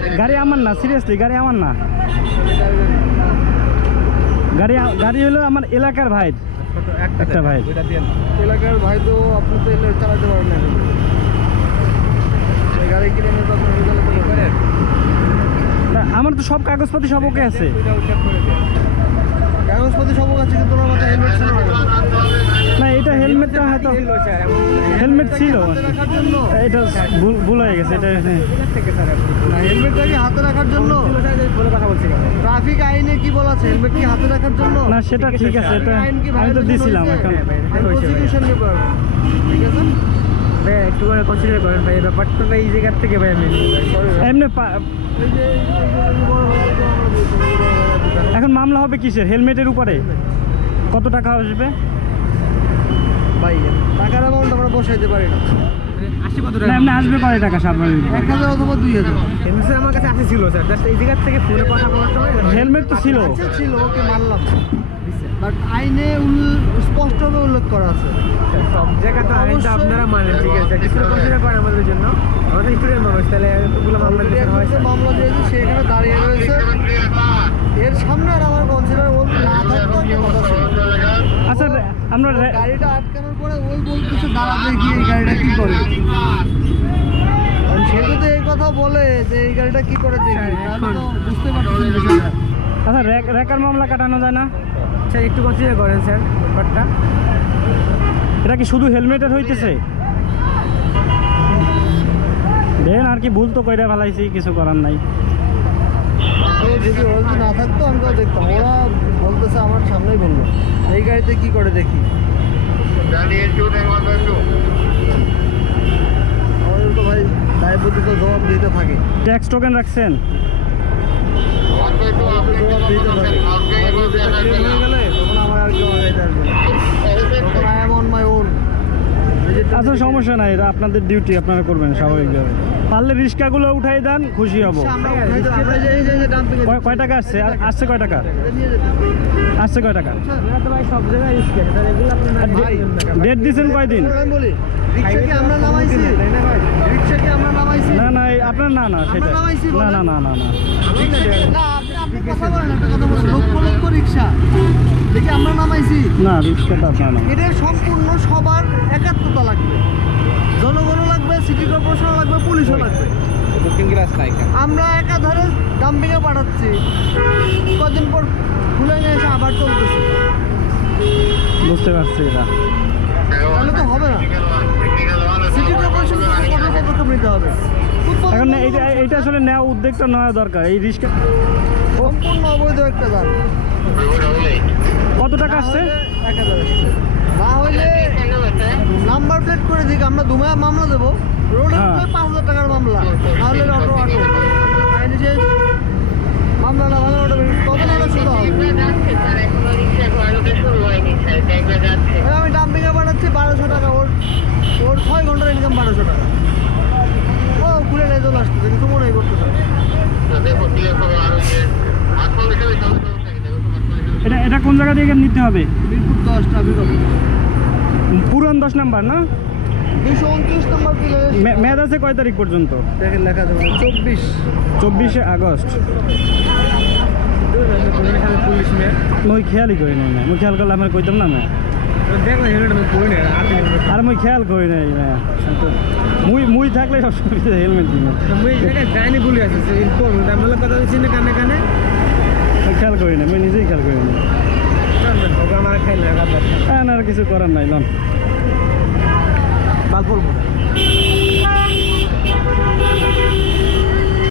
ভাই গাড়ি আমার না সিরিয়াসলি গাড়ি আমার না। গাড়ি গাড়ি হলো আমার এলাকার ভাই। একটা ভাই। এলাকার ভাই তো আপনি তো চালাতে পারেন না। গাড়ি কিনে নিয়ে তো আমার তো সব কাগজপাতি সব ওকে আছে। কাগজপাতি সব আছে কিন্তু ওনার মাথায় হেলমেট ছিল না। হেলমেটটা হয়তো হেলমেট ছিল এটা ভুল হয়ে গেছে এটা হ্যাঁ। হাতে রাখার জন্য ট্রাফিক আইনে কি বলা আছে হেলমেট কি হাতে রাখার জন্য না সেটা ঠিক আছে এটা আমি তো দিছিলাম এখন। ঠিক আছে ভাই একটু করে কনসিডার করেন ভাই ব্যাপারটা ভাই এই জায়গার থেকে ভাই আমি এমনি এখন মামলা হবে কিসের হেলমেটের উপরে কত টাকা আসবে ভাই টাকার অ্যামাউন্ট আমরা বসাইতে পারি না। আশি কত না এমনি আসবে কয় টাকা স্বাভাবিক এক হাজার অথবা দুই হাজার। হেলমেট আমার কাছে আসে ছিল স্যার জাস্ট এই জায়গার থেকে ফোনে কথা বলার সময় হেলমেট তো ছিল। ছিল ওকে মানলাম বাট আইনে স্পষ্টভাবে উল্লেখ করা আছে। সব জায়গাতে আইনটা আপনারা মানেন ঠিক আছে? কিছু কনসিডার করেন আমাদের জন্য। আমাদের স্টুডেন্ট মানুষ তাহলে এতগুলো মামলা হয় সে এখানে দাঁড়িয়ে রয়েছে। এর সামনে আর আমার কনসিডার না থাকতো কথা ছিল। আমরা রে- গাড়িটা আটকানোর পরে ওই বলতেছে দাঁড়াতে গিয়ে এই গাড়িটা কি করে? কারণ সে এই কথা বলে যে এই গাড়িটা কি করে দেখি। তাহলে তো বুঝতে পারছেন আচ্ছা রেকার মামলা কাটানো যায় না? স্যার একটু কনসিডার করেন স্যার ব্যাপারটা এটা কি শুধু হেলমেটের হইতেছে? দেন আর কি ভুল তো কইরা ফেলাইছি কিছু করার নাই। যদি না থাকতো আমি দেখতাম ওরা বলতেছে আমার সামনেই বলল। এই গাড়িতে কি করে দেখি? আমাদের তো ভাই দায়বদ্ধ জবাব দিতে থাকে। ট্যাক্স টোকেন রাখছেন? জবাব দিতে থাকে। হয়ে গেলে তখন আমার আর কেউ আগাইতে আসবে তখন I am on my own আচ্ছা সমস্যা নাই এটা আপনাদের ডিউটি আপনারা করবেন স্বাভাবিকভাবে। পারলে রিক্সাগুলো উঠাই দেন খুশি হব। কয়- টাকা আসছে? আসছে কয় টাকা? আসছে কয় টাকা? ভাই, ডেট দিছেন কয়দিন? না না না আপনার না না সেটা না না না না না। না, রিক্সাটা না। এটা সম্পূর্ণ সবার একাত্মতা লাগবে। জনগণও লাগবে সিটি কর্পোরেশনও লাগবে পুলিশও লাগবে। আমরা একাধারে ডাম্পিংয়ে পাঠাচ্ছি। কদিন পর খুলে নিয়ে এসে আবার চলতেছে। বুঝতে পারছি এটা তাহলে তো হবে না। সিটি কর্পোরেশন পদক্ষেপ নিতে হবে। এখন এইটা এইটা আসলে নেওয়া উদ্যোগটা নেওয়া দরকার। এই রিক্সা সম্পূর্ণ অবৈধ একটা কত টাকা আসছে? এক না হইলে নাম্বার প্লেট দিক আমরা দুমায়া মামলা দেবো। রোডে হ্যাঁ। পাঁচ হাজার টাকার মামলা। নাহলে অটো অটো। আইনি যে মামলা না ভালো অটো তবে না শুধু হবে এবার আমি ডাম্পিংয়ে পাঠাচ্ছি বারোশো টাকা। ওর ওর ছয় ঘণ্টার ইনকাম বারোশো টাকা। ও খুলে নিয়ে চলে আসতেছে কিছু মনেই করতেছে না। এটা এটা কোন জায়গা থেকে নিতে হবে? মিরপুর দশটা পুরান দশ নাম্বার না? দুশো উনত্রিশ নম্বর মেয়াদ আছে কয় তারিখ পর্যন্ত দেখেন লেখা দেবো চব্বিশ চব্বিশে আগস্ট পুলিশ মেয়ে মই খেয়ালই করি নাই মই খেয়াল করলে আমি কইতাম না মেয়ে আর মই খেয়াল করি নাই মুই মুই থাকলে সবসময় হেলমেট দিই যাইনি বলে আছে কথা বলছি কানে কানে খেয়াল করি না মই নিজেই খেয়াল করি আমার হ্যাঁ না আর কিছু করার নাই লন বালপুর মোড়